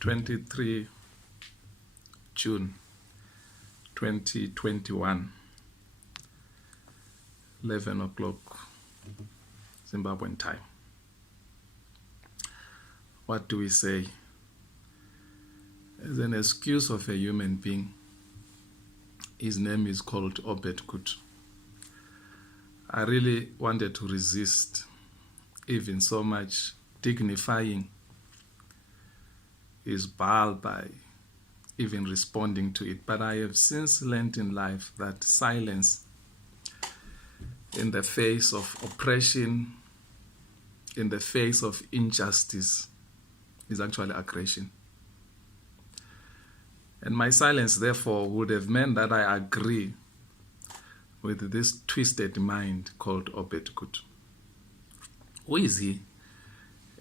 23 June 2021, 11 o'clock Zimbabwean time. What do we say? As an excuse of a human being, his name is called Obert Gutu. I really wanted to resist even so much dignifying his bile by even responding to it. But I have since learned in life that silence in the face of oppression, in the face of injustice, is actually aggression. And my silence, therefore, would have meant that I agree with this twisted mind called Obert Gutu. Who is he?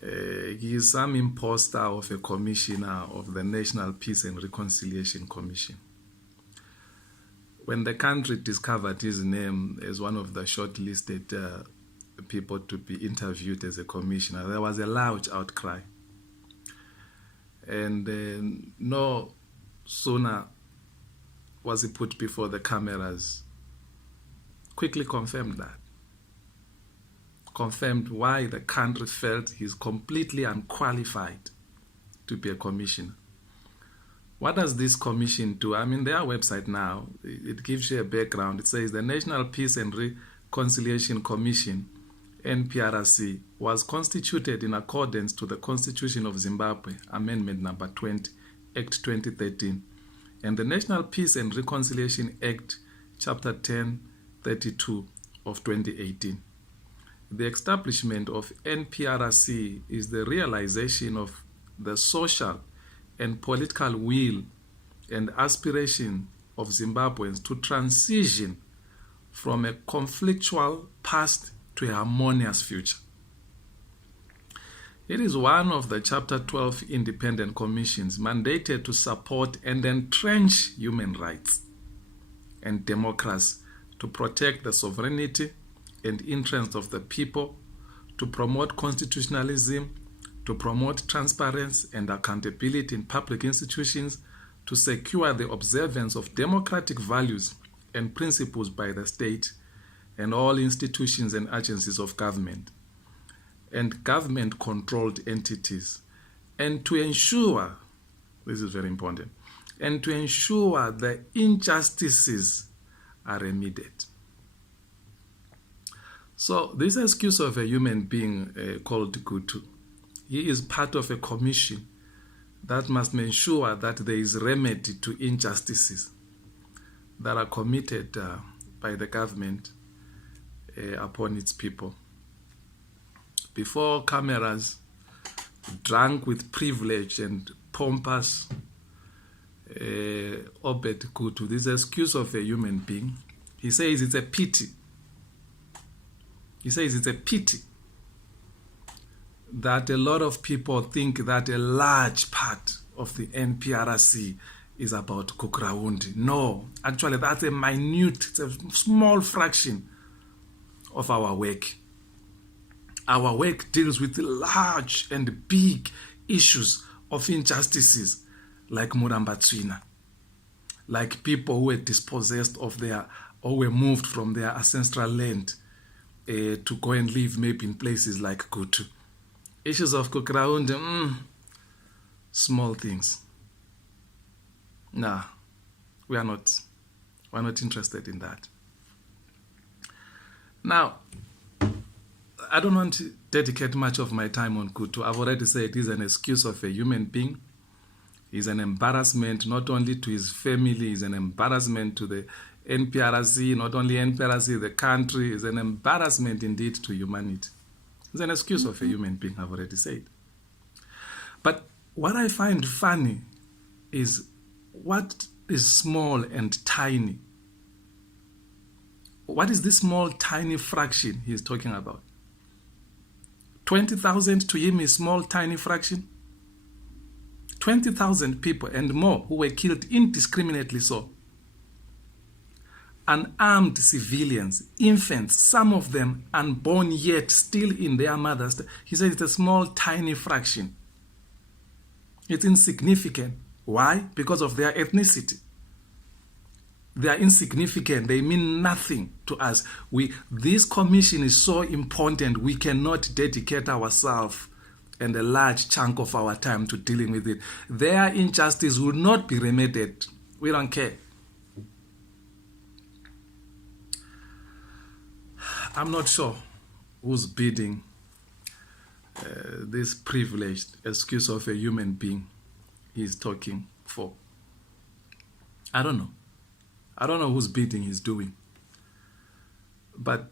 He is some imposter of a commissioner of the National Peace and Reconciliation Commission. When the country discovered his name as one of the shortlisted people to be interviewed as a commissioner, there was a loud outcry. And no sooner was he put before the cameras, quickly confirmed that. Confirmed why the country felt he's completely unqualified to be a commissioner. What does this commission do? I mean, their website now, it gives you a background. It says the National Peace and Reconciliation Commission, NPRC, was constituted in accordance to the Constitution of Zimbabwe, Amendment number 20, Act 2013, and the National Peace and Reconciliation Act, Chapter 1032 of 2018. The establishment of NPRC is the realization of the social and political will and aspiration of Zimbabweans to transition from a conflictual past to a harmonious future. It is one of the Chapter 12 independent commissions mandated to support and entrench human rights and democracy, to protect the sovereignty and interests of the people, to promote constitutionalism, to promote transparency and accountability in public institutions, to secure the observance of democratic values and principles by the state and all institutions and agencies of government and government-controlled entities, and to ensure, this is very important, and to ensure the injustices are remedied. So this excuse of a human being called Gutu, he is part of a commission that must ensure that there is remedy to injustices that are committed by the government upon its people. Before cameras, drunk with privilege and pompous, Obert Gutu, this excuse of a human being, he says it's a pity. He says it's a pity that a lot of people think that a large part of the NPRC is about Gukurahundi. No, actually that's a minute, it's a small fraction of our work. Our work deals with large and big issues of injustices like Murambatsvina, like people who were dispossessed of their, or were moved from their ancestral land to go and live maybe in places like Gutu. Issues of Gukurahundi, small things. Nah, we're not interested in that. Now, I don't want to dedicate much of my time on Gutu. I've already said he's an excuse of a human being. He's an embarrassment not only to his family, he's an embarrassment to the NPRC, not only NPRC, the country, is an embarrassment indeed to humanity. It's an excuse of a human being, I've already said. But what I find funny is what is small and tiny. What is this small, tiny fraction he's talking about? 20,000 to him is small, tiny fraction. 20,000 people and more who were killed indiscriminately so. Unarmed civilians, infants, some of them unborn yet still in their mothers. He said it's a small, tiny fraction. It's insignificant. Why? Because of their ethnicity. They are insignificant. They mean nothing to us. This commission is so important, we cannot dedicate ourselves and a large chunk of our time to dealing with it. Their injustice will not be remedied. We don't care. I'm not sure who's bidding this privileged excuse of a human being he's talking for. I don't know. I don't know whose bidding he's doing. But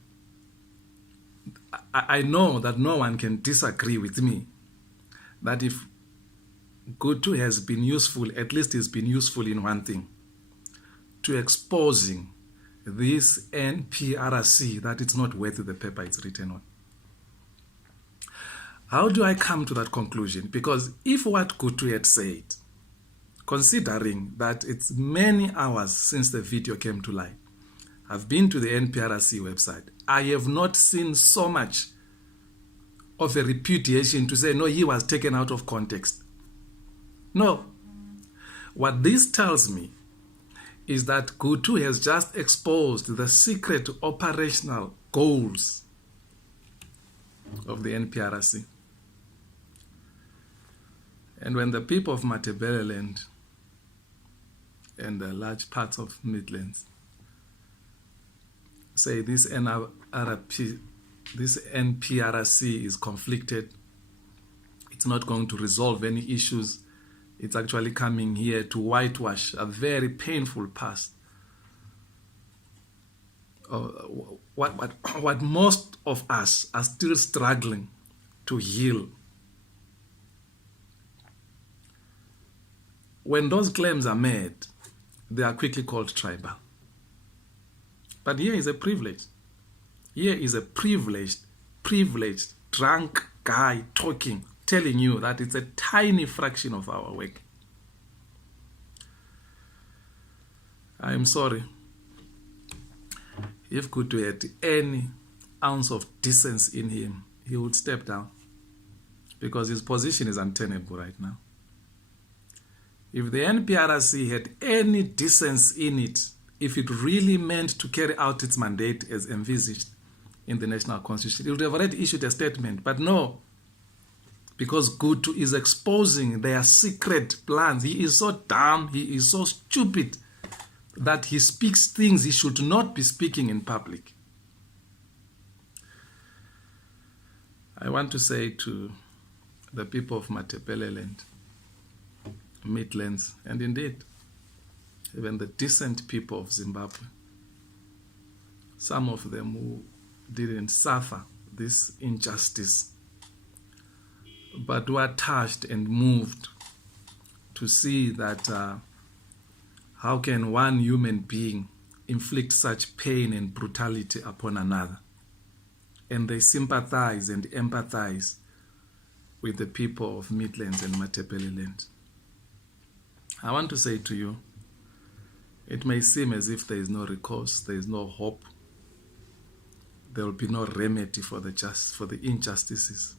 I know that no one can disagree with me that if Gutu has been useful, at least he's been useful in one thing, to exposing this NPRC that it's not worth the paper it's written on. How do I come to that conclusion? Because if what Gutu had said, considering that it's many hours since the video came to light, I've been to the NPRC website, I have not seen so much of a repudiation to say, no, he was taken out of context. No. What this tells me is that Gutu has just exposed the secret operational goals of the NPRC. And when the people of Matabeleland and the large parts of Midlands say this NPRC is conflicted, it's not going to resolve any issues, it's actually coming here to whitewash a very painful past. What most of us are still struggling to heal. When those claims are made, they are quickly called tribal. But here is a privilege. Here is a privileged, drunk guy talking, telling you that it's a tiny fraction of our work. I am sorry. If Gutu had any ounce of decency in him, he would step down. Because his position is untenable right now. If the NPRC had any decency in it, if it really meant to carry out its mandate as envisaged in the National Constitution, it would have already issued a statement. But no, because Gutu is exposing their secret plans. He is so dumb, he is so stupid that he speaks things he should not be speaking in public. I want to say to the people of Matabeleland, Midlands, and indeed, even the decent people of Zimbabwe, some of them who didn't suffer this injustice, but were touched and moved to see that how can one human being inflict such pain and brutality upon another? And they sympathize and empathize with the people of Midlands and Matabeleland. I want to say to you, it may seem as if there is no recourse, there is no hope, there will be no remedy for the injustices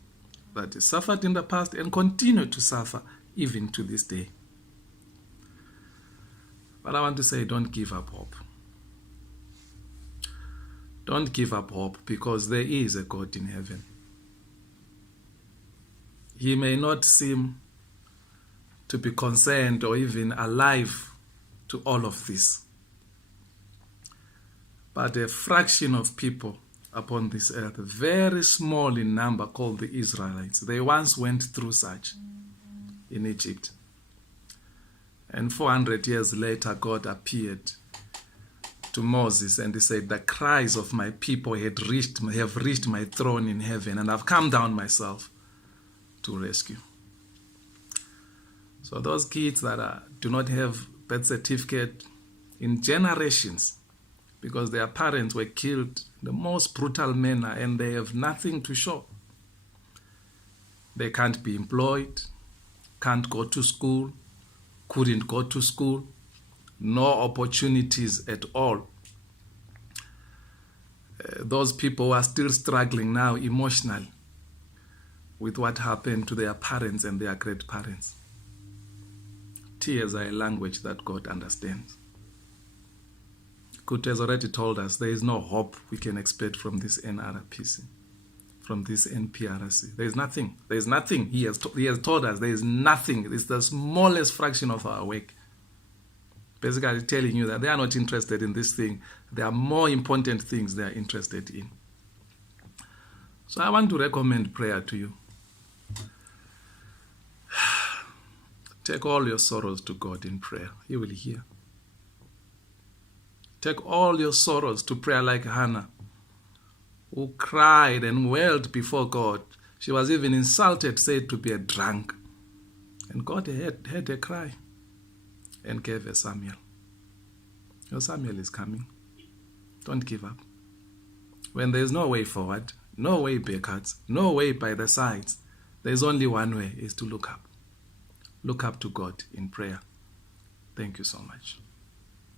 that is suffered in the past and continue to suffer even to this day. But I want to say, don't give up hope. Don't give up hope, because there is a God in heaven. He may not seem to be concerned or even alive to all of this, but a fraction of people upon this earth, very small in number, called the Israelites, they once went through such in Egypt. And 400 years later, God appeared to Moses and he said, the cries of my people have reached my throne in heaven, and I've come down myself to rescue. So those kids that do not have birth certificate in generations because their parents were killed in the most brutal manner and they have nothing to show. They can't be employed, can't go to school, couldn't go to school, no opportunities at all. Those people are still struggling now emotionally with what happened to their parents and their great parents. tears are a language that God understands. Gutu has already told us there is no hope we can expect from this NRPC, from this NPRC. There is nothing. There is nothing. He has told us there is nothing. It's the smallest fraction of our work. Basically telling you that they are not interested in this thing. There are more important things they are interested in. So I want to recommend prayer to you. Take all your sorrows to God in prayer. He will hear. Take all your sorrows to prayer like Hannah, who cried and wailed before God. She was even insulted, said to be a drunk. And God heard her cry and gave her Samuel. Your Samuel is coming. Don't give up. When there is no way forward, no way backwards, no way by the sides, there is only one way, is to look up. Look up to God in prayer. Thank you so much.